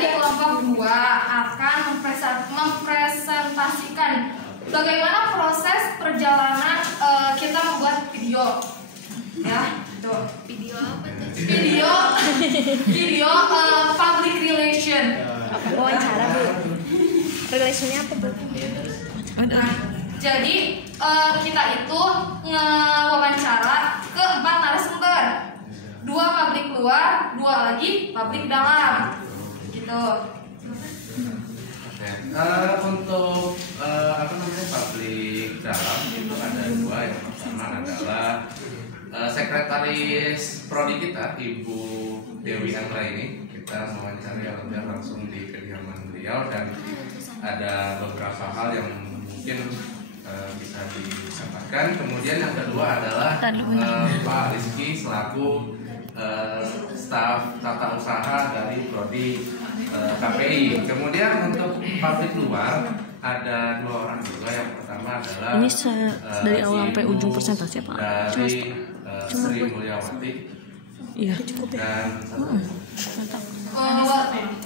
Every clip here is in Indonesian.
dari kelompok 2 akan mempresentasikan bagaimana proses perjalanan kita membuat video. Ya, tuh. Video apa tuh? Video public relation. Wawancara, Bu. Relationnya apa, Bu? Jadi kita itu ngewawancara ke 4 narasumber, 2 publik luar, 2 lagi publik dalam, gitu. Untuk publik dalam itu ada 2. Yang pertama adalah sekretaris prodi kita, Ibu Dewi Anggra ini. Kita mewawancara langsung di kediaman beliau dan ada beberapa hal yang mungkin bisa disampaikan. Kemudian yang kedua adalah Pak Rizky selaku staf tata usaha dari prodi KPI. Kemudian untuk publik luar ada 2 orang juga. Yang pertama adalah ini dari awal sampai ujung presentasi Pak. Dari Sri Mulyawati. Iya, cukup ya. Dan mantap.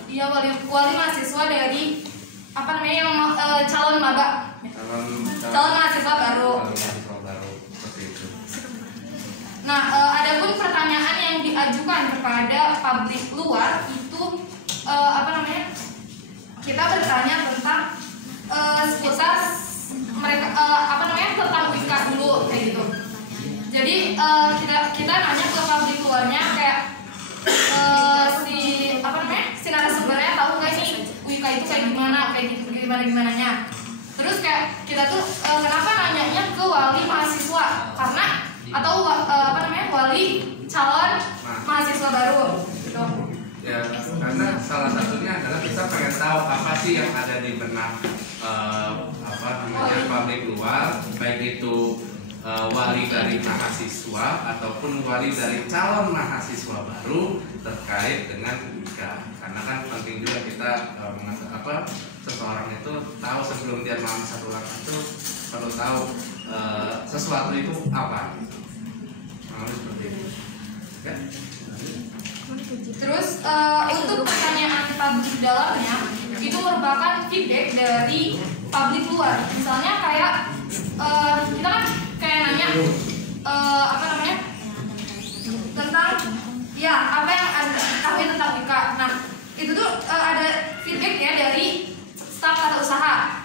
Iya, wali mahasiswa dari apa namanya yang calon maba. Calon mahasiswa baru. Seperti itu. Nah, adapun pertanyaan yang diajukan kepada publik luar itu kita bertanya tentang seputar mereka tentang Wika dulu kayak gitu. Jadi kita nanya ke publik luarnya kayak si narasumbernya tahu nggak sih Wika itu kayak gimana nya. Terus kayak kita tuh kenapa nanyanya ke wali mahasiswa atau wali calon mahasiswa baru gitu. Ya, karena salah satunya adalah kita pengen tahu apa sih yang ada di benak publik luar, baik itu wali dari mahasiswa ataupun wali dari calon mahasiswa baru terkait dengan UIKA. Karena kan penting juga kita seseorang itu tahu sebelum dia melamar satu langkah itu perlu tahu sesuatu itu apa. Seperti itu. Ya. Terus untuk pertanyaan publik dalamnya itu merupakan feedback dari publik luar. Misalnya kayak kita kan kayak nanya tentang ya apa yang Anda ketahui tentang Wika. Nah itu tuh ada feedback ya dari staf atau usaha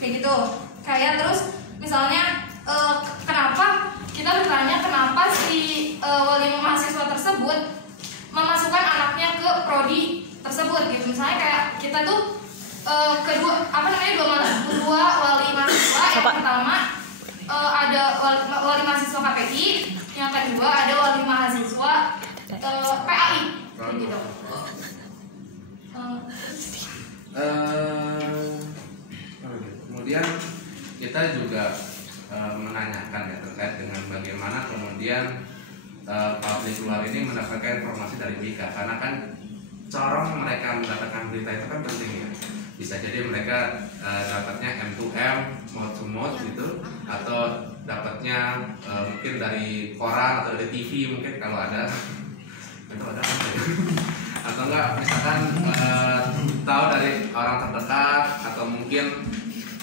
kayak gitu. Kayak terus misalnya kenapa kita bertanya kenapa si wali mahasiswa tersebut memasukkan anaknya ke prodi tersebut gitu. Misalnya kayak kita tuh dua wali mahasiswa. Yang pertama ada wali mahasiswa KPI, yang kedua ada wali mahasiswa PAI gitu. Kemudian kita juga menanyakan ya terkait dengan bagaimana kemudian publik luar ini mendapatkan informasi dari Wika, karena kan corong mereka mendapatkan berita itu kan penting ya. Bisa jadi mereka dapatnya M2M, mouth to mouth gitu, atau dapatnya mungkin dari koran atau dari TV mungkin kalau ada itu ada apa ya? Atau enggak misalkan tahu dari orang terdekat atau mungkin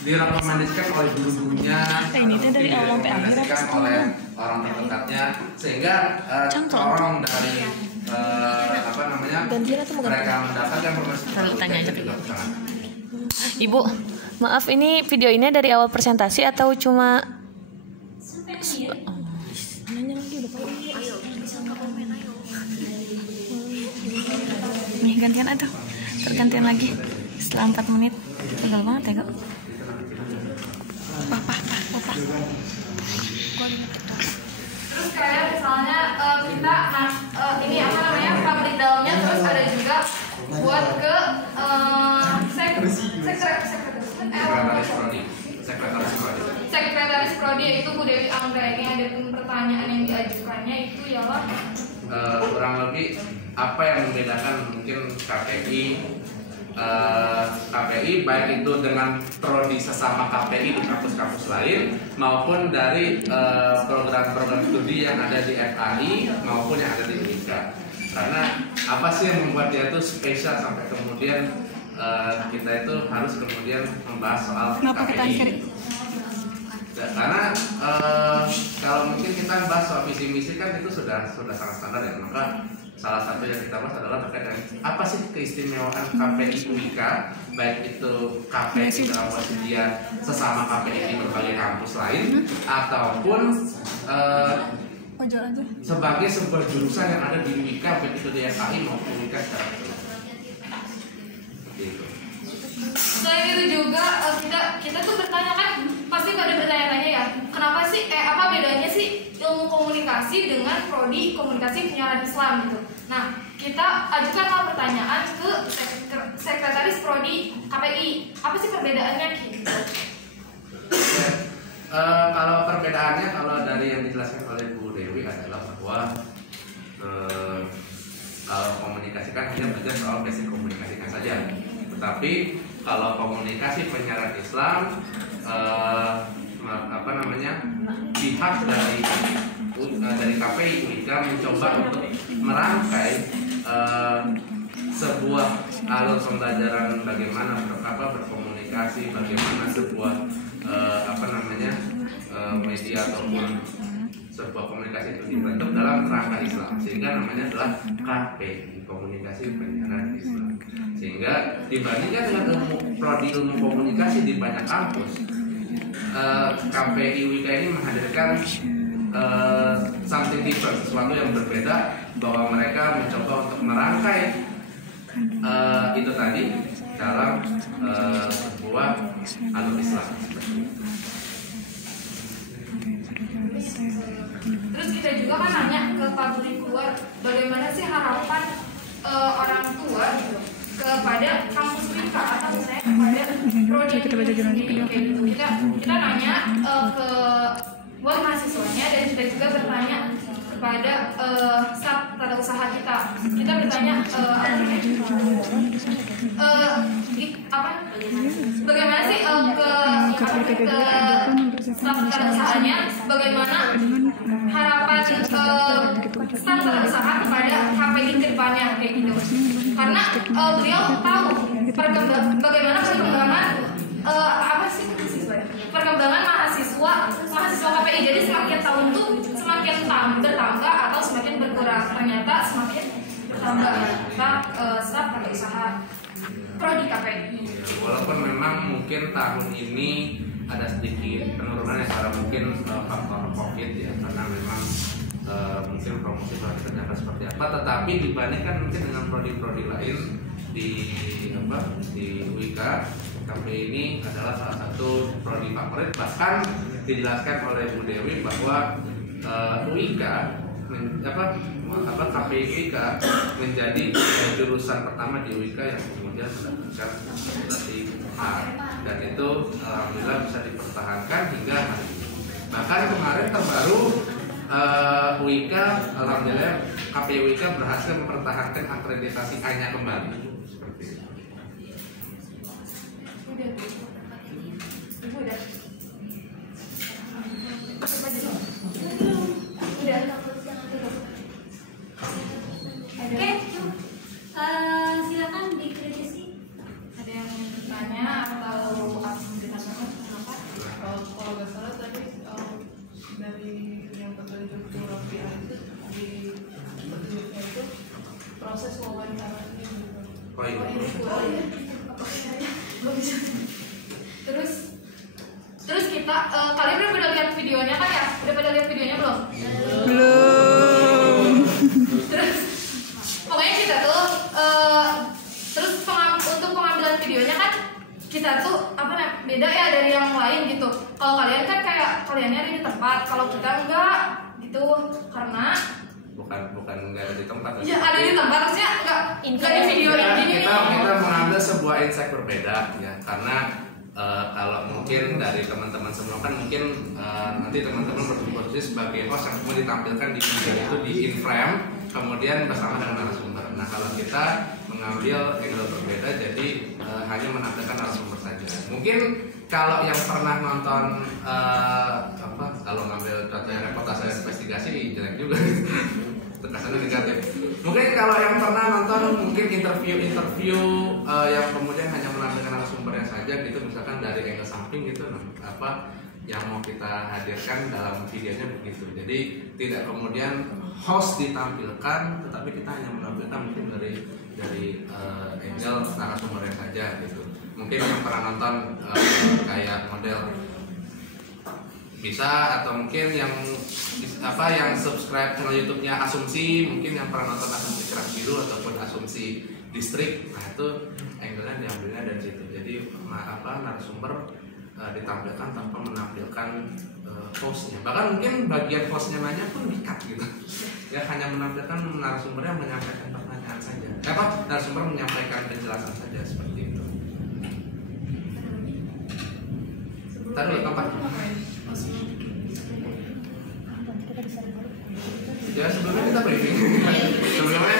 direkomendasikan oleh guru-gurunya atau mungkin direkomendasikan oleh orang terdekatnya, sehingga corong dari mereka mendapatkan informasi itu. Ibu, maaf ini video ini dari awal presentasi atau cuma nanya lagi udah tahu. Nih gantian atau tergantian lagi setelah 4 menit. Tinggal banget ya, Kak. Papa. Terus kayak misalnya kita ini publik dalamnya, terus ada juga buat ke sekretaris prodi yaitu Bu Dewi Anggra ini. Ada pertanyaan yang diajukannya itu ialah kurang lebih apa yang membedakan mungkin KPI baik itu dengan prodi sesama KPI di kampus-kampus lain maupun dari program-program studi yang ada di FAI maupun yang ada di UNIKA. Karena apa sih yang membuat dia itu spesial sampai kemudian kita itu harus kemudian membahas soal KPI. Karena kalau mungkin kita bahas soal visi misi kan itu sudah sangat standar ya. Maka salah satu yang kita bahas adalah terkait dengan apa sih keistimewaan KPI UIK, baik itu KPI dalam posisi dia sesama KPI di berbagai kampus lain ataupun sebagai sebuah jurusan yang ada di UIK, baik itu di FKI maupun UIK secara keseluruhan. Gitu. Selain itu juga kita tuh bertanya kan, pasti pada bertanya-tanya ya, kenapa sih apa bedanya sih ilmu komunikasi dengan prodi komunikasi penyiaran Islam gitu. Nah, kita ajukanlah pertanyaan ke sekretaris prodi KPI, apa sih perbedaannya gitu? Kalau perbedaannya, kalau dari yang dijelaskan oleh Bu Dewi adalah bahwa kalau komunikasi kan hanya belajar soal basic komunikasinya saja. Tetapi kalau komunikasi penyiaran Islam, pihak dari KPI UIK mencoba untuk merangkai sebuah alur pembelajaran bagaimana berkomunikasi, bagaimana sebuah media ataupun sebuah komunikasi itu dibentuk dalam kerangka Islam, sehingga namanya adalah KPI, komunikasi penyiaran Islam. Sehingga dibandingkan dengan prodi ilmu komunikasi di banyak kampus, KPI UIK ini menghadirkan something different, sesuatu yang berbeda, bahwa mereka mencoba untuk merangkai itu tadi dalam sebuah alur Islam. Terus kita juga kan nanya ke Pak Guru keluar, bagaimana sih harapan orang tua gitu kepada kampus UIK atau misalnya kepada prodi kayak gitu. Kita nanya ke buat mahasiswanya, dan kita juga bertanya kepada staf tata usaha kita. Kita bertanya bagaimana sih ke staf tata usahanya, bagaimana harapan staf tata usaha kepada KPI ke depannya kayak gitu. Karena beliau tahu bagaimana perkembangan mahasiswa KPI. Jadi semakin tahun tuh semakin bertambah atau semakin berkurang. Ternyata semakin bertambah staf tata usaha prodi KPI. Walaupun memang mungkin tahun ini ada sedikit penurunan ya, karena mungkin faktor COVID ya, karena memang mungkin promosi telah dikerjakan seperti apa, tetapi dibandingkan mungkin dengan prodi-prodi lain di UIK, KPI ini adalah salah satu prodi favorit. Bahkan dijelaskan oleh Bu Dewi bahwa UIK KPI UIK menjadi jurusan pertama di UIK yang kemudian mendapatkan akreditasi A, dan itu alhamdulillah bisa dipertahankan hingga hari ini. Bahkan kemarin terbaru UIK, alhamdulillah KPI UIK berhasil mempertahankan akreditasi A-nya kembali. Seperti itu. Oke, silakan dikritisi. Ada yang bertanya atau menceritakan apa? Kalau nggak salah tadi dari yang petunjuk Rafi itu di petunjuknya itu proses wawancaranya gitu. Oh iya. Terus kita kalian udah lihat videonya kan ya? Udah pada lihat videonya belum? Belum. Terus pokoknya kita tuh terus untuk pengambilan videonya kan kita tuh beda ya dari yang lain gitu. Kalau kalian kan kayak kaliannya ada di tempat, kalau kita enggak gitu, karena bukan nggak ada di tempat. ya ada di tempat, maksudnya enggak di video ini. Kita mengambil sebuah insight berbeda ya, karena kalau mungkin dari teman-teman semua kan mungkin nanti teman-teman berfungsi sebagai host yang kemudian ditampilkan di video itu di in frame, kemudian bersama dengan narasumber. Nah, kalau kita mengambil angle berbeda, jadi hanya menampilkan narasumber saja. Mungkin kalau yang pernah nonton kalau ngambil contohnya reportase investigasi jelek juga, kesannya negatif. Mungkin kalau yang pernah nonton mungkin interview yang kemudian hanya menampilkan narasumbernya saja gitu, misalkan dari angle samping gitu, apa yang mau kita hadirkan dalam videonya begitu. Jadi tidak kemudian host ditampilkan, tetapi kita hanya menampilkan mungkin dari angle narasumbernya saja gitu. Mungkin yang pernah nonton kayak model bisa, atau mungkin yang subscribe channel YouTube-nya Asumsi, mungkin yang pernah nonton Asumsi Kerak Biru ataupun Asumsi Distrik, nah itu angle-nya diambilnya dari situ. Jadi narasumber ditampilkan tanpa menampilkan hostnya, bahkan mungkin bagian hostnya nanya pun di-cut gitu. Ya hanya menampilkan narasumbernya menyampaikan pertanyaan saja, narasumber menyampaikan penjelasan saja seperti itu. Taruh tempat. Ya sebelumnya kita briefing. Sebelumnya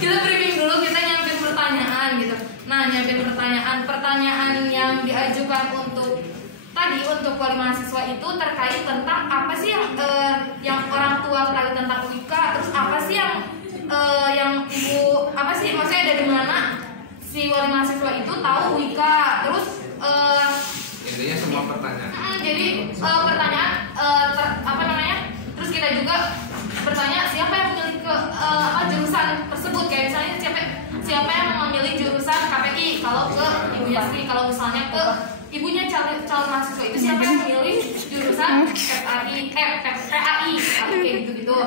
kita briefing dulu, kita nyiapin pertanyaan gitu. Nah, nyiapin pertanyaan yang diajukan untuk wali mahasiswa itu terkait tentang apa sih yang orang tua ketahui tentang WIKA, terus apa sih yang ibu apa sih maksudnya dari mana si wali mahasiswa itu tahu WIKA, terus intinya semua pertanyaan. Jadi pertanyaan terus kita juga bertanya siapa yang memilih jurusan tersebut, kayak misalnya siapa yang memilih jurusan KPI kalau ke ibunya sendiri, kalau misalnya ke ibunya calon mahasiswa itu siapa yang memilih jurusan PAI kayak gitu.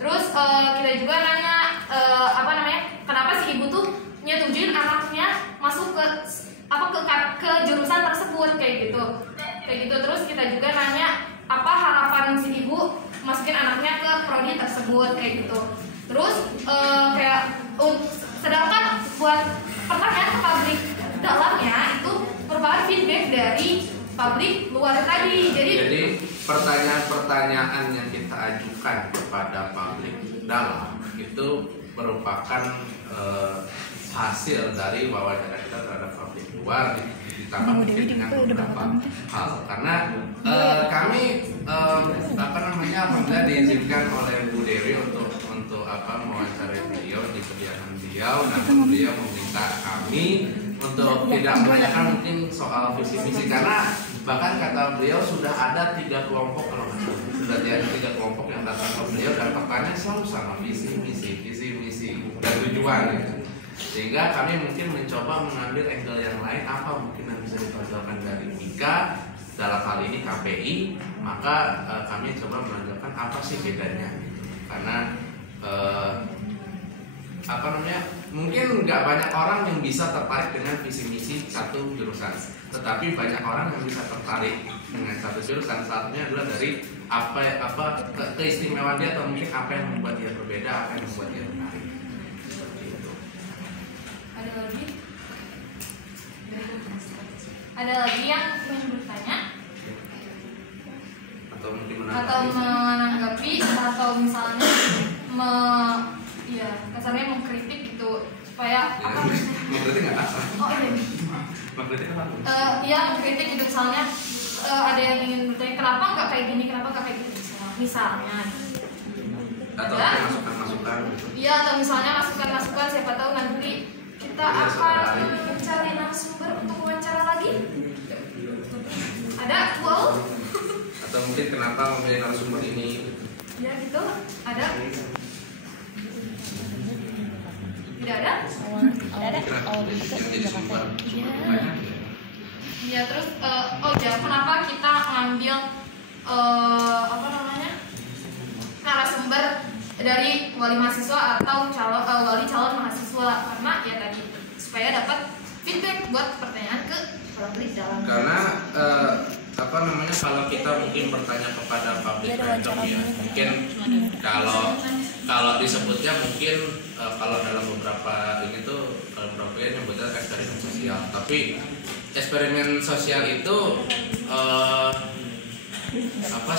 Terus kita juga nanya kenapa si ibu tuh nyetujuin anaknya masuk ke jurusan tersebut kayak gitu. Terus kita juga nanya apa harapan si ibu masukin anaknya ke prodi tersebut kayak gitu. Terus sedangkan buat pertanyaan publik dalamnya itu merupakan feedback dari publik luar tadi. Jadi pertanyaan-pertanyaan yang kita ajukan kepada publik dalam itu merupakan hasil dari wawancara kita terhadap publik luar, ditambah mungkin dengan beberapa hal. Karena kami alhamdulillah diizinkan oleh Bu Dewi untuk mewawancarai beliau di kediaman beliau, dan beliau meminta kami untuk tidak menanyakan mungkin soal visi misi, karena bahkan kata beliau sudah ada 3 kelompok yang datang ke beliau dan pertanyaan selalu sama visi misi dan tujuan gitu. Sehingga kami mungkin mencoba mengambil angle yang lain, apa mungkin yang bisa ditonjolkan dari WIKA, dalam hal ini KPI, maka kami coba menonjolkan apa sih bedanya gitu. Karena mungkin nggak banyak orang yang bisa tertarik dengan visi misi satu jurusan, tetapi banyak orang yang bisa tertarik dengan satu jurusan. Satunya adalah dari keistimewaan dia, atau mungkin apa yang membuat dia berbeda, apa yang membuat dia menarik. Ada lagi yang ingin bertanya atau mungkin menanggapi atau misalnya kasarnya mengkritik gitu supaya mengkritik nggak kasar. Mengkritik apa? Mengkritik gitu, misalnya ada yang ingin bertanya kenapa nggak kayak gini, misalnya atau masukan gitu. Iya, atau misalnya masukan siapa tahu nanti kita akan mencari narasumber untuk wawancara lagi. Ada atau mungkin kenapa memilih narasumber ini? Ya gitu, ada. Tidak ada? Iya, terus kenapa kita ngambil narasumber dari wali mahasiswa atau wali calon mahasiswa, karena ya tadi supaya dapat feedback buat pertanyaan ke publik dalam. Karena kalau kita mungkin bertanya kepada public random ya, mungkin kalau disebutnya mungkin kalau dalam beberapa ini tuh beberapa yang nyebutnya eksperimen sosial, tapi eksperimen sosial itu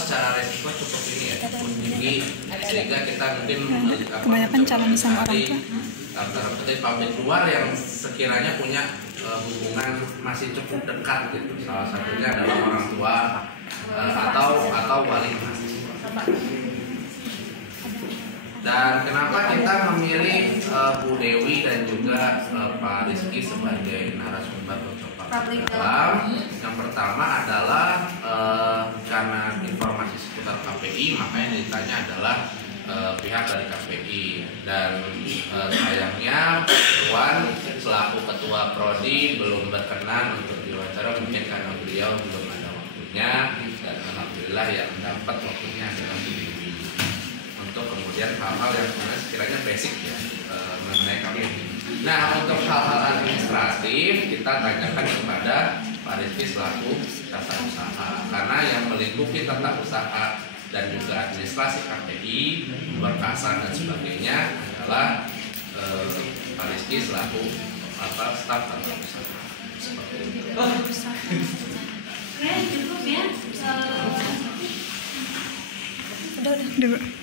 secara resiko cukup ini ya, cukup tinggi, sehingga kita mungkin kebanyakan calon sama orang tua publik luar yang sekiranya punya hubungan masih cukup dekat gitu. Salah satunya adalah orang tua atau wali mahasiswa. Dan kenapa kita memilih Bu Dewi dan juga Pak Rizky sebagai narasumber untuk Public Dalam? Yang pertama adalah karena informasi seputar KPI, maka yang ditanya adalah pihak dari KPI. Dan sayangnya Tuan selaku Ketua Prodi belum berkenan untuk diwawancara, mungkin karena beliau belum ada waktunya. Dan alhamdulillah yang mendapat waktunya adalah Bu Dewi untuk kemudian hal-hal yang sebenarnya sekiranya basic ya mengenai KPI. Nah, untuk hal-hal administratif kita tanyakan kepada Pak Rizky selaku tata usaha, karena yang melingkupi tata usaha dan juga administrasi KPI, berkasan dan sebagainya adalah Pak Rizky selaku staf tata usaha. Seperti itu. Oke, cukup ya. Udah.